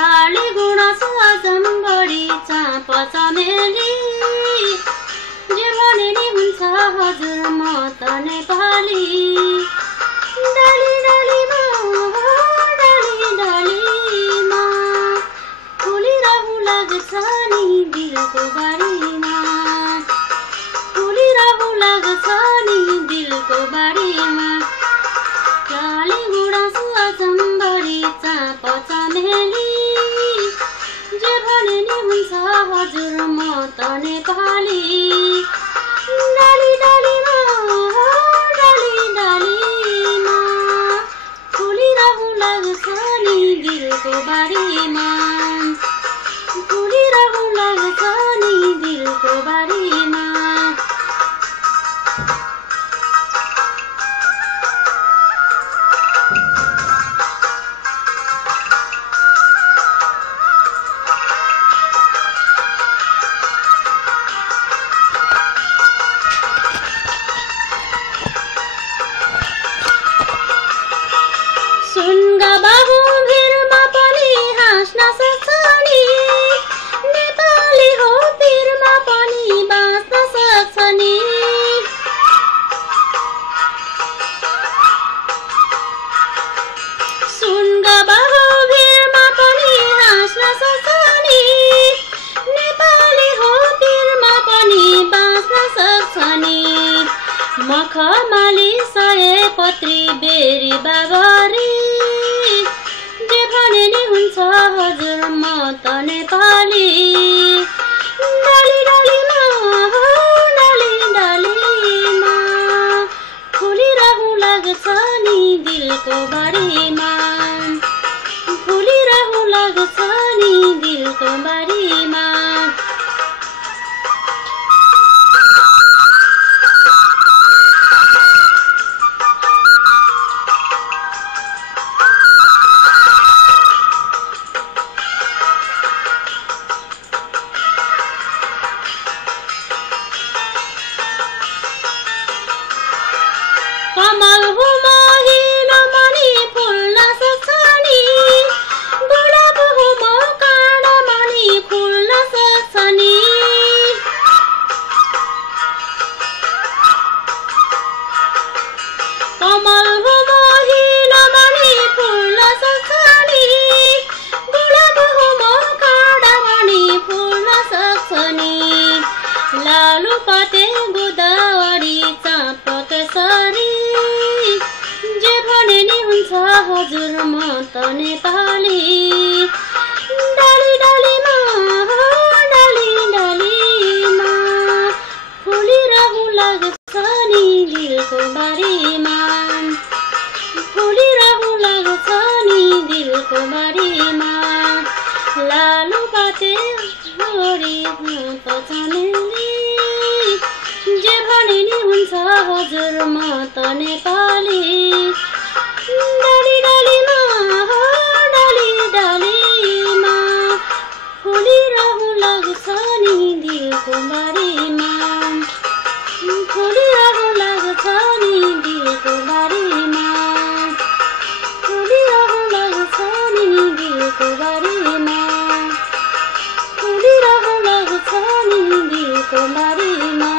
काली गुनासो अजम्बरी चाप चमेली जे भने नि हुन्छ हजुर म त नेपाली डाली डालीमा फुलिरहु लाग्छ नि दिलको बारीमा फुलिरहु लाग्छ नि दिलको बारीमा काली गुनासो अजम्बरी चाप चमेली जे भने नि हुन्छ हजुर म त नेपाली डाली डालीमा फुलिरहु लाग्छ नि दिलको बारीमा फुलिरहु लाग्छ नि दिलको बारीमा सुनगा बाबु भिरमा पनि हाँस्न सक्छ नि नेपाली हो भिरमा पनि बाँच्न सक्छ नि सुनगा बाबु भिरमा पनि हाँस्न सक्छ नि नेपाली हो भिरमा पनि बाँच्न सक्छ नि मखमली सयपत्री बेरी बाबरी जे भने नि हुन्छ हजुर म त नेपाली डाली डालीमा फुलिरहु लाग्छ नि दिलको बारीमा फुलिरहु लाग्छ नि दिलको बारीमा कमल हो महिलो मणि फुल्न सक्छ नि गुलाब हो म काँडा मणि फुल्न सक्छ नि कमल हो महिलो मणि फुल्न सक्छ नि गुलाब हो म काँडा मणि फुल्न सक्छ नि लालु पाते गोदावरी चाँप केसरी जे भने नि हुन्छ हजुर म त नेपाली डाली डालीमा फुलिरहु लाग्छ नि दिलको बारीमा फुलिरहु लाग्छ नि दिलको बारीमा लालु पाते गोरी चमेली जे भने नि हुन्छ हजुर म त नेपाली डाली डालीमा फुलिरहु लाग्छ नि दिलको बारीमा फुलिरहु लाग्छ नि दिलको बारीमा फुलिरहु लाग्छ नि दिलको बारीमा फुलिरहु लाग्छ नि दिलको बारीमा